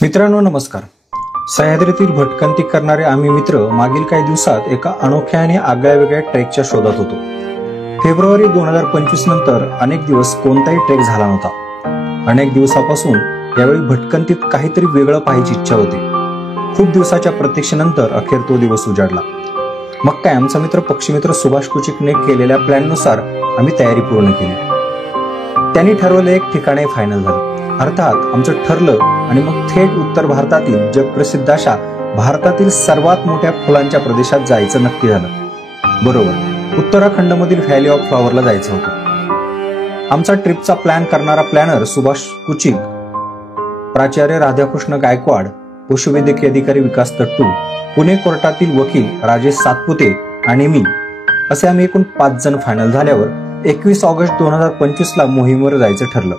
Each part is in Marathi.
मित्रांनो नमस्कार. सह्याद्रीतील भटकंती करणारे आम्ही मित्र मागील काही दिवसात एका अनोख्या आणि आगळ्यावेगळ्या ट्रेकच्या शोधात होतो. फेब्रुवारी 2025 नंतर अनेक दिवस कोणताही ट्रेक झाला नव्हता. अनेक दिवसापासून यावेळी भटकंतीत काहीतरी वेगळं पाहायची इच्छा होती. खूप दिवसाच्या प्रतीक्षेनंतर अखेर तो दिवस उजाडला. मग काय, आमचा मित्र पक्षीमित्र सुभाष कुचिकने केलेल्या प्लॅननुसार आम्ही तयारी पूर्ण केली. त्यांनी ठरवलं एक ठिकाणी फायनल झालं. अर्थात आमचं ठरलं आणि मग थेट उत्तर भारतातील जगप्रसिद्ध अशा भारतातील सर्वात मोठ्या फुलांच्या प्रदेशात जायचं नक्की झालं. बरोबर, उत्तराखंडमधील व्हॅली ऑफ फ्लॉवरला जायचं होतं. आमचा ट्रिपचा प्लॅन करणारा प्लॅनर सुभाष कुचिक, प्राचार्य राधाकृष्ण गायकवाड, पशुवैद्यकीय अधिकारी विकास तट्टू, पुणे कोर्टातील वकील राजेश सातपुते आणि मी असे आम्ही एकूण 5 जण फायनल झाल्यावर 21 ऑगस्ट 2025 ला मोहीमेवर जायचं ठरलं.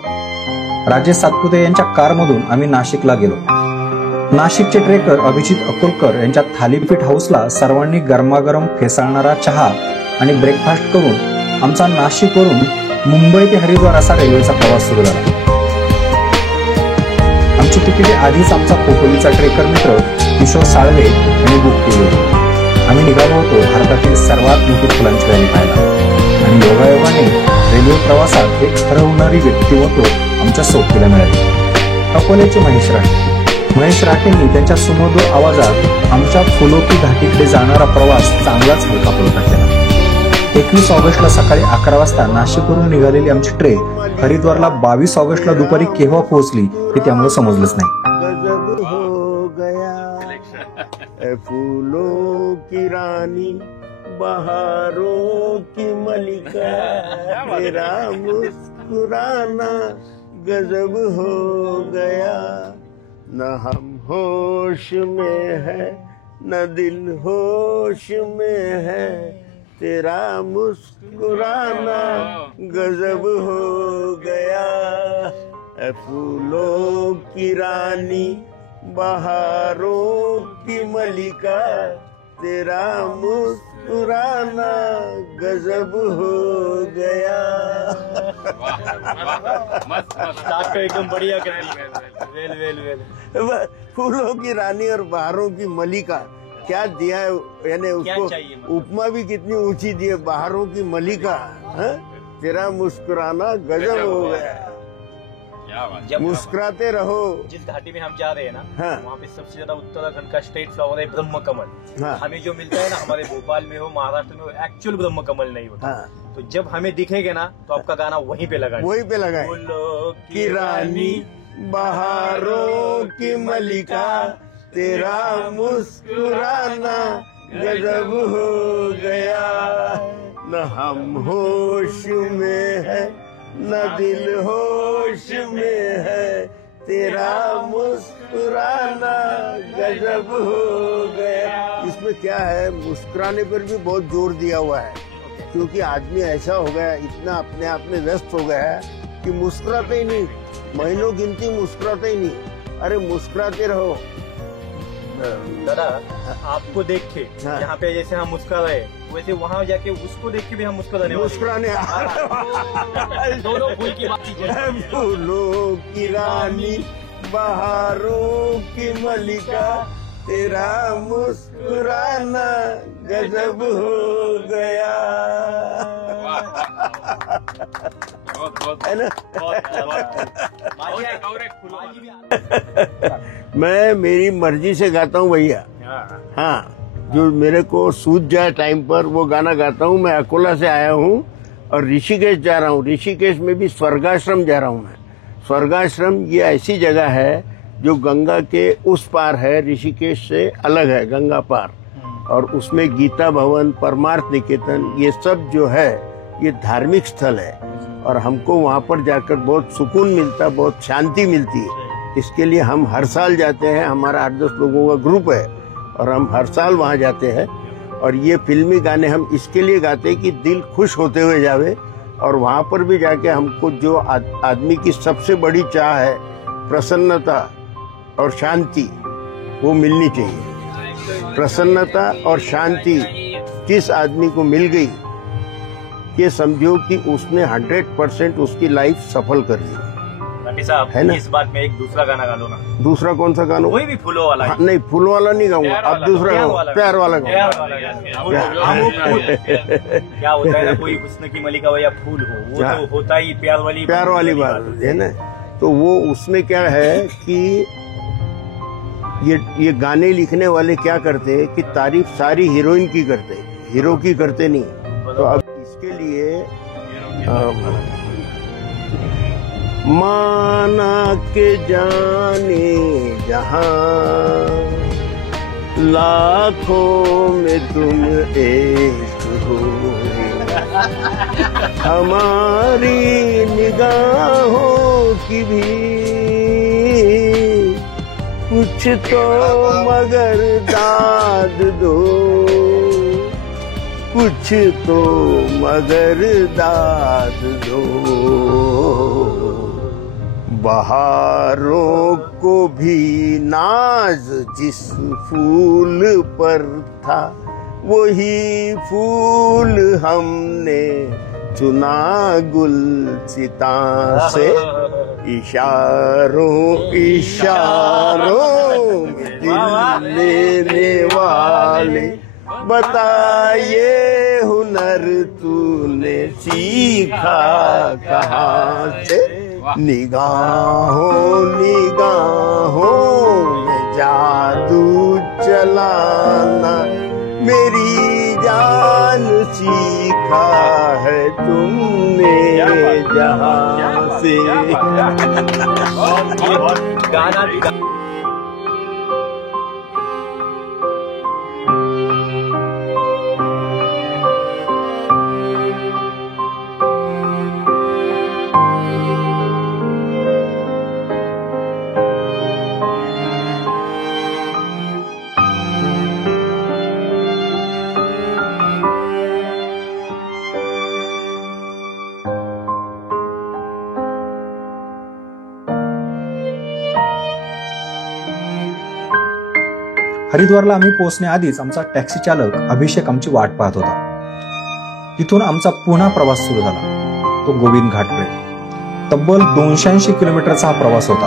राजेश सातपुते यांच्या कारमधून आम्ही नाशिकला गेलो. नाशिकचे ट्रेकर अभिजित अकोलकर यांच्या थालीपीठ हाऊसला सर्वांनी गरमागरम फेसाळणारा चहा आणि ब्रेकफास्ट करून आमचा नाशिकवरून मुंबई ते हरिद्वार असा रेल्वेचा प्रवास सुरू झाला. आमची तिकिटे आधीच आमचा खोपोलीचा ट्रेकर मित्र किशोर साळवे यांनी बुक केली होती. आम्ही निघालो होतो भारतातील सर्वात मोठी फुलांची रॅली पाहायला आणि योगायोगाने रेल्वे प्रवासात एक ठरवणारी व्यक्तिमत्व आमच्या सोबतीला मिळाली. अकोल्याचे महेश राठेंनी त्यांच्या सुमधुर आवाजात आमच्या फुलोकी घाटीकडे जाणारा प्रवास चांगलाच हलका फुलका केला. 21 ऑगस्टला सकाळी 11 वाजता नाशिकवरून निघालेली आमची ट्रेन हरिद्वारला 22 ऑगस्टला दुपारी केव्हा पोहोचली हे त्यामुळे समजलंच नाही. फूलों की रानी बहारों की मलिका तेरा मुस्कुराना गजब हो गया. न हम होश में है न दिल होश में है तेरा मुस्कुराना गजब हो गया. फूलों की रानी बहारों की मलिका तेरा मुस्कुराना गजब हो गया. मस्त एकदम बढ़िया वेल फूलों की रानी और बहारों की मलिका क्या दिया है, यानी उसको उपमा भी कितनी ऊंची दी है. बहारों की मलिका तेरा मुस्कुराना गजब हो गया. मुस्कुराते रहो. जिस घाटी में हम जा रहे हैं ना, वहाँ पे सबसे ज्यादा उत्तराखंड का स्टेट फ्लावर है ब्रह्म कमल. हमें जो मिलता है ना हमारे भोपाल में हो, महाराष्ट्र में हो, एक्चुअल ब्रह्म कमल नहीं होता. तो जब हमें दिखेगा ना तो आपका गाना वहीं पे लगाए. फूलों की रानी बहारों की मलिका तेरा मुस्कुराना गजब हो गया. न हम होश में है न दिल होश में है तेरा मुस्कुराना गजब हो गया. इसमें क्या है, मुस्कुराने पर भी बहुत जोर दिया हुआ है, क्योंकि आदमी ऐसा हो गया, इतना अपने आप में व्यस्त हो गया है कि मुस्कुराते ही नहीं. महीनों गिनती मुस्कुराते ही नहीं. अरे मुस्कुराते रहो. दादा, आपको देख के यहाँ पे जैसे हम मुस्कुरा रहे वैसे वहाँ जाके उसको देख के भी हम मुस्कुराने दोनों फूल की बात कीजिए. फूलों की रानी बहारों की मलिका तेरा मुस्कुराना गजब हो गया. है ना. मैं मेरी मर्जी से गाता हूँ भैया. हाँ, जो मेरे को सूझ जाए टाइम पर वो गाना गाता हूँ. मैं अकोला से आया हूँ और ऋषिकेश जा रहा हूँ. ऋषिकेश में भी स्वर्गाश्रम जा रहा हूँ मैं. स्वर्गाश्रम ये ऐसी जगह है जो गंगा के उस पार है, ऋषिकेश से अलग है गंगा पार. और उसमें गीता भवन, परमार्थ निकेतन, ये सब जो है ये धार्मिक स्थल है. और हमको वहाँ पर जाकर बहुत सुकून मिलता, बहुत शांति मिलती है. इसके लिए हम हर साल जाते हैं. हमारा 8-10 लोगों का ग्रुप है और हम हर साल वहाँ जाते हैं. और ये फिल्मी गाने हम इसके लिए गाते हैं कि दिल खुश होते हुए जावे. और वहाँ पर भी जाके हमको जो आदमी की सबसे बड़ी चाह है, प्रसन्नता और शांति, वो मिलनी चाहिए. प्रसन्नता और शांति किस आदमी को मिल गई, ये समझो कि उसने 100% उसकी लाइफ सफल कर दी। साहब है ना? इस बात में एक दूसरा गाना गा लो ना। दूसरा कौन सा गाना? कोई भी फूलों वाला। हाँ, नहीं फूलों वाला नहीं गाऊंगा, अब दूसरा गाऊंगा, प्यार वाला गाऊंगा। क्या होता है ना, कोई हुस्न की मलिका हो या फूल हो, वो तो होता ही प्यार वाली बात है ना। तो वो उसमें क्या है कि ये गाने लिखने वाले क्या करते हैं कि तारीफ सारी हीरोइन की करते, हीरो की करते नहीं। तो अब इसके लिए माना के जाने जहां लाखों में तुम एक हो, हमारी निगाहों की भी कुछ तो मगर दाद दो, कुछ तो मगर दाद दो। बहारों को भी नाज जिस फूल पर था, वही फूल हमने चुना गुलसिता से। इशारों इशारों में दिल लेने वाले, बताइए हुनर तूने सीखा कहाँ से। निगाहों निगाहों में जादू चलाना, मेरी जान सीखा है तुमने जहाँ से। गाना भी हरिद्वारला आम्ही पोहोचण्याआधीच आमचा टॅक्सी चालक अभिषेक आमची वाट पाहत होता। तिथून आमचा पुन्हा प्रवास सुरू झाला, तो गोविंद घाटकडे। तब्बल 280 किलोमीटरचा हा प्रवास होता।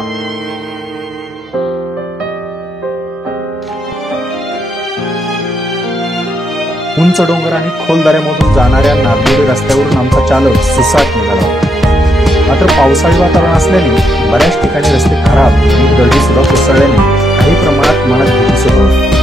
उंच डोंगर आणि खोल दऱ्यामधून जाणाऱ्या नागमोडी रस्त्यावरून आमचा चालक सुसाट निघाला होता। मात्र पावसाळी वातावरण असल्याने बऱ्याच ठिकाणी रस्ते खराब आणि दरडी सुद्धा कोसळल्याने काही प्रमाणात मनात भीती सुरू होती।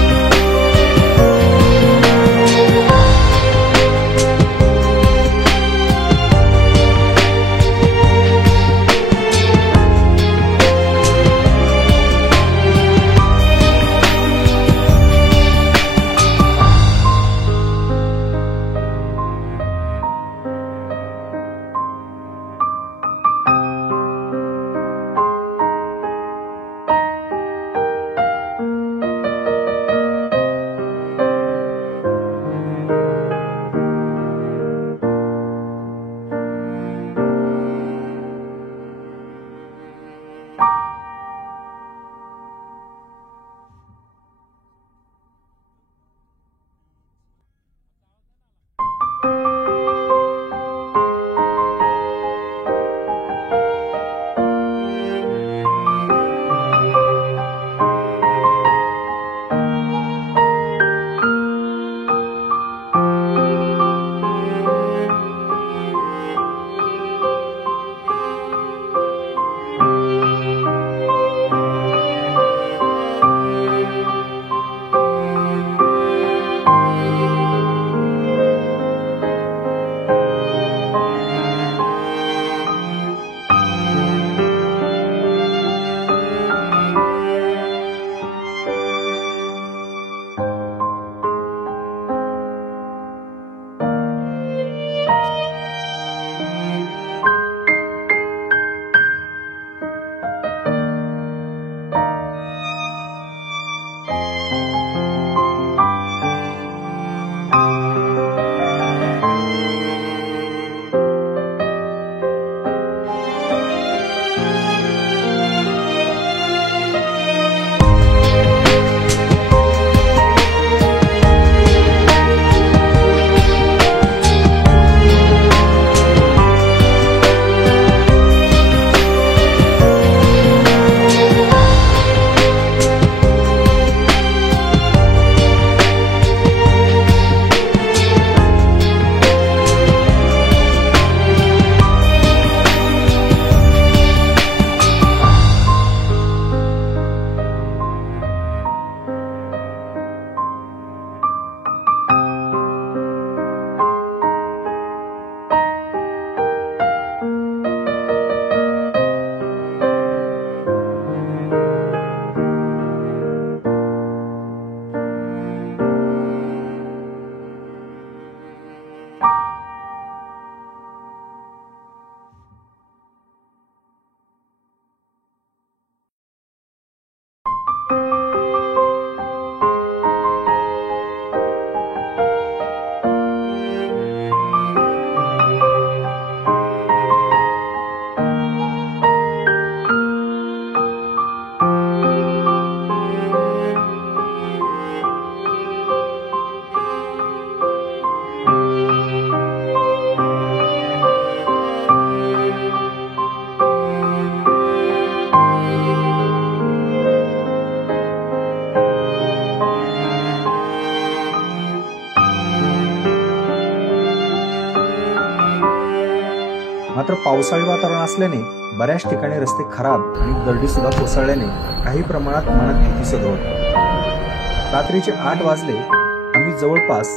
मात्र पावसाळी वातावरण असल्याने बऱ्याच ठिकाणी रस्ते खराब आणि दरडी सुद्धा कोसळल्याने काही प्रमाणात मनात भीतीचं होतं. रात्रीचे 8 वाजले. आम्ही जवळपास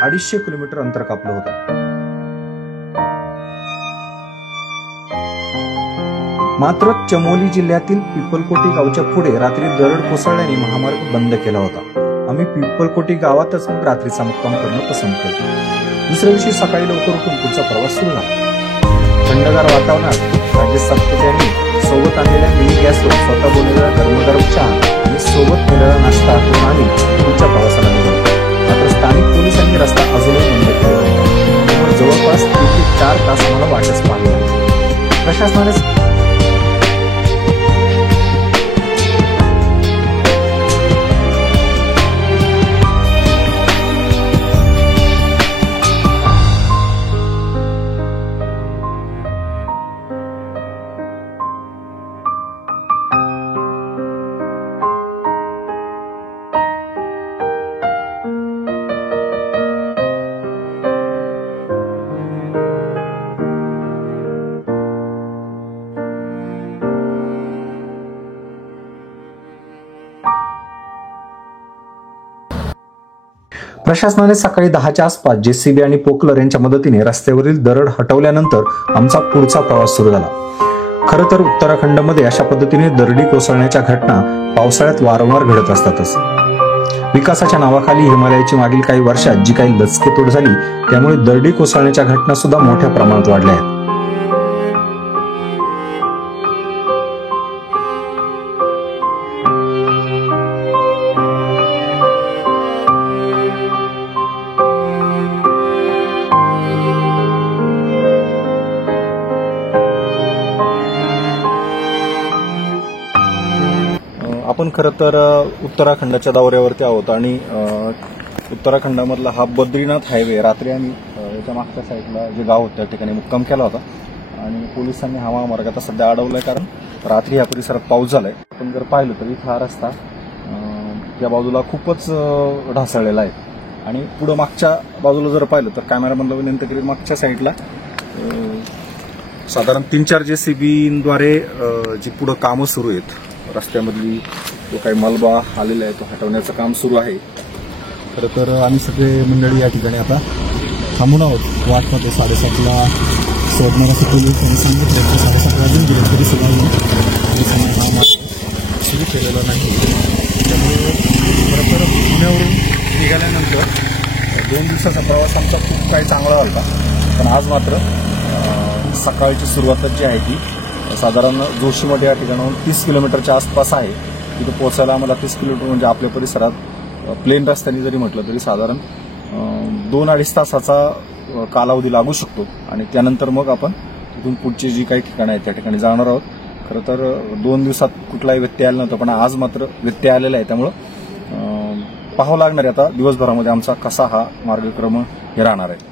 250 किलोमीटर अंतर कापलं होतं. मात्र चमोली जिल्ह्यातील पिपलकोटी गावच्या पुढे रात्री दरड कोसळल्याने महामार्ग बंद केला होता. आम्ही पिपलकोटी गावातच मग रात्रीचा मुक्काम करणं पसंत केलं. दुसऱ्या दिवशी सकाळी लवकर उठून पुढचा प्रवास सुरू झाला. थंडगार वातावरणात राजेश सातपुते यांनी सोबत आणलेल्या मिनी गॅसवर स्वतः बनवलेला गरमगरम चहा आणि सोबत केलेला नाश्ता करून आम्ही पुढच्या प्रवासाला निघालो. मात्र स्थानिक पोलिसांनी रस्ता अजूनही बंद केला होता. त्यामुळे जवळपास 3 ते 4 तास आम्हाला वाटच पाहावी लागली. प्रशासनाने सकाळी 10च्या आसपास JCB आणि पोकलर यांच्या मदतीने रस्त्यावरील दरड हटवल्यानंतर आमचा पुढचा प्रवास सुरू झाला. खरं तर उत्तराखंडमध्ये अशा पद्धतीने दरडी कोसळण्याच्या घटना पावसाळ्यात वारंवार घडत असतातच. विकासाच्या नावाखाली हिमालयाची मागील काही वर्षात जी काही लचकेतोड झाली त्यामुळे दरडी कोसळण्याच्या घटना सुद्धा मोठ्या प्रमाणात वाढल्या आहेत. आपण खरं तर उत्तराखंडाच्या दौऱ्यावरती आहोत आणि उत्तराखंडामधला हा बद्रीनाथ हायवे रात्री आम्ही याच्या मागच्या साईडला जे गाव होतं त्या ठिकाणी मुक्काम केला होता आणि पोलिसांनी हा महामार्ग आता सध्या अडवलाय कारण रात्री या परिसरात पाऊस झालाय. आपण जर पाहिलं तर इथं हा रस्ता त्या बाजूला खूपच ढासळलेला आहे आणि पुढं मागच्या बाजूला जर पाहिलं तर कॅमेरामॅनला विनंती करेल मागच्या साईडला साधारण 3-4 JCBद्वारे जी पुढं कामं सुरू आहेत. रस्त्यामधली जो काही मलबा आलेला आहे तो हटवण्याचं काम सुरू आहे. खरं तर आम्ही सगळे मंडळी या ठिकाणी आता थांबून आहोत. वाट पाहतो 7:30ला सोडणार असं पोलीस त्यांनी सांगितलं. 7:30 वाजून गेले तरी सुद्धा पोलिसांनी हा मार्ग सुरू केलेला नाही. त्यामुळे खरं तर पुण्यावरून निघाल्यानंतर 2 दिवसाचा प्रवास आमचा खूप काही चांगला झाला. पण आज मात्र सकाळची सुरुवातच जी आहे ती साधारण जोशीमठ या ठिकाणाहून 30 किलोमीटरच्या आसपास आहे. तिथे पोहोचायला आम्हाला 30 किलोमीटर म्हणजे आपल्या परिसरात प्लेन रस्त्याने जरी म्हटलं तरी साधारण 2-2.5 तासाचा कालावधी लागू शकतो आणि त्यानंतर मग आपण तिथून पुढची जी काही ठिकाणं आहेत त्या ठिकाणी जाणार आहोत. खरं तर 2 दिवसात कुठलाही व्यत्यय आला नव्हता पण आज मात्र व्यत्यय आलेला आहे. त्यामुळं पाहावं लागणार आहे आता दिवसभरामध्ये आमचा कसा हा मार्गक्रम हे राहणार आहे.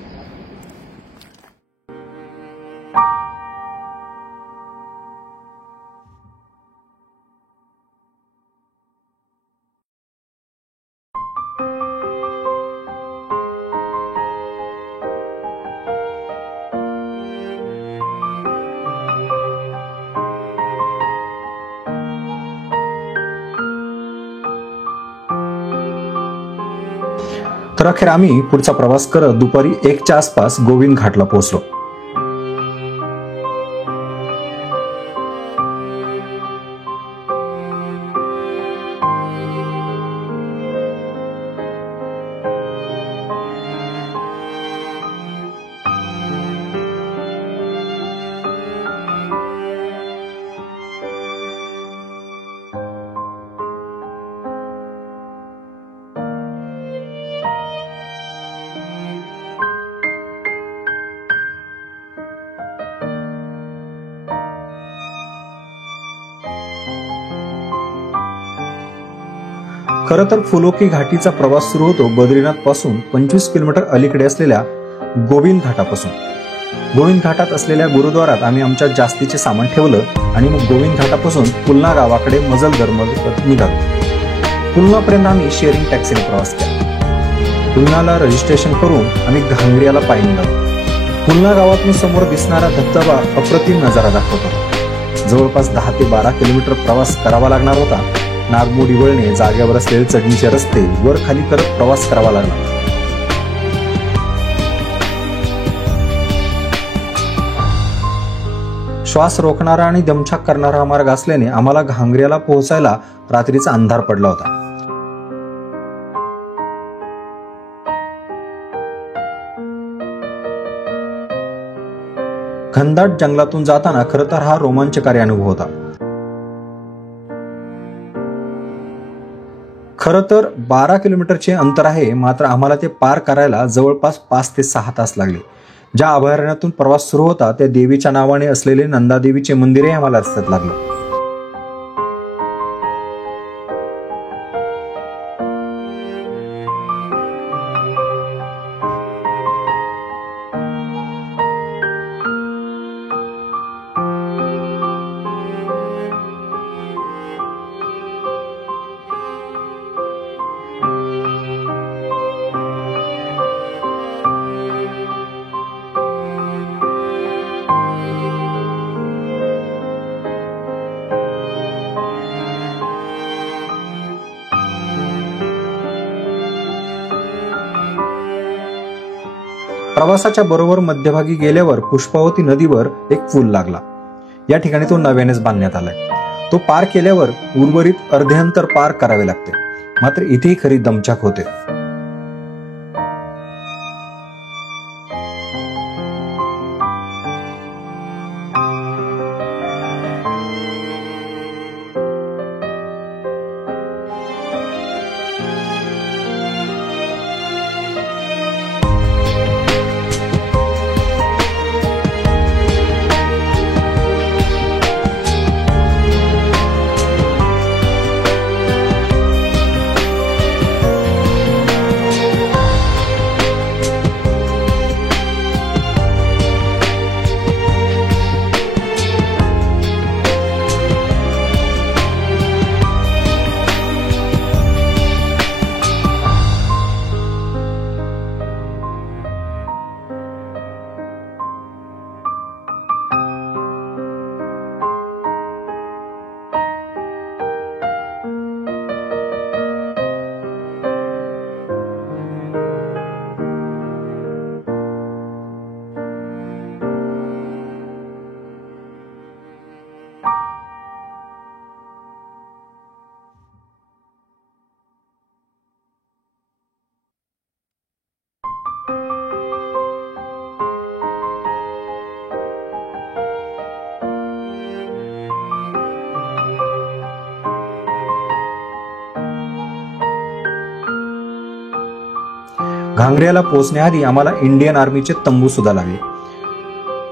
तर अखेर आम्ही पुढचा प्रवास करत दुपारी 1च्या आसपास गोविंद घाटला पोहोचलो. खरं तर फुलोकी घाटीचा प्रवास सुरू होतो बद्रीनाथ पासून 25 किलोमीटर अलीकडे असलेल्या गोविंद घाटापासून. गोविंद घाटात असलेल्या गुरुद्वारात आम्ही आमच्या जास्तीचे सामान ठेवलं आणि मग गोविंद घाटापासून पुलना गावाकडे मजल धर्म निघालो. पुलनापर्यंत आम्ही शेअरिंग टॅक्सीने प्रवास केला. पुलनाला रजिस्ट्रेशन करून आम्ही घांगरियाला पायी निघालो. पुलना गावातून समोर दिसणारा धबधबा अप्रतिम नजारा दाखवत होता। जवळपास 10 ते 12 किलोमीटर प्रवास करावा लागणार होता। नागमोडी वळणे, जागेवर असलेले चढणीचे रस्ते वर खाली करत प्रवास करावा लागला। श्वास रोखणारा आणि दमछाक करणारा मार्ग असल्याने आम्हाला घांगऱ्याला पोहोचायला रात्रीचा अंधार पडला होता। घनदाट जंगलातून जाताना खरं तर हा रोमांचकारी अनुभव होता। खरं तर 12 किलोमीटरचे अंतर आहे, मात्र आम्हाला ते पार करायला जवळपास 5 ते 6 तास लागले। ज्या अभयारण्यातून प्रवास सुरू होता त्या देवीच्या नावाने असलेले नंदादेवीचे मंदिरही आम्हाला रस्त्यात लागलं। प्रवासाच्या बरोबर मध्यभागी गेल्यावर पुष्पावती नदीवर एक पूल लागला। या ठिकाणी तो नव्यानेच बांधण्यात आलाय। तो पार केल्यावर उर्वरित अर्धे अंतर पार करावे लागते, मात्र इथेही खरी दमछाक होते। घांगऱ्याला पोहोचण्याआधी आम्हाला इंडियन आर्मीचे तंबू सुद्धा लागले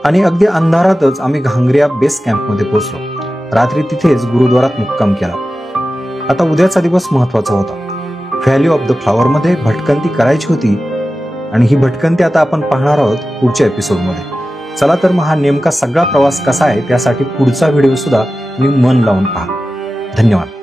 आणि अगदी अंधारातच आम्ही घांगऱ्या बेस कॅम्पमध्ये पोहोचलो। रात्री तिथेच गुरुद्वारात मुक्काम केला। आता उद्याचा दिवस महत्वाचा होता। व्हॅली ऑफ द फ्लॉवर मध्ये भटकंती करायची होती आणि ही भटकंती आता आपण पाहणार आहोत पुढच्या एपिसोडमध्ये। चला तर मग हा नेमका सगळा प्रवास कसा आहे त्यासाठी पुढचा व्हिडिओ सुद्धा तुम्ही मन लावून पहा। धन्यवाद।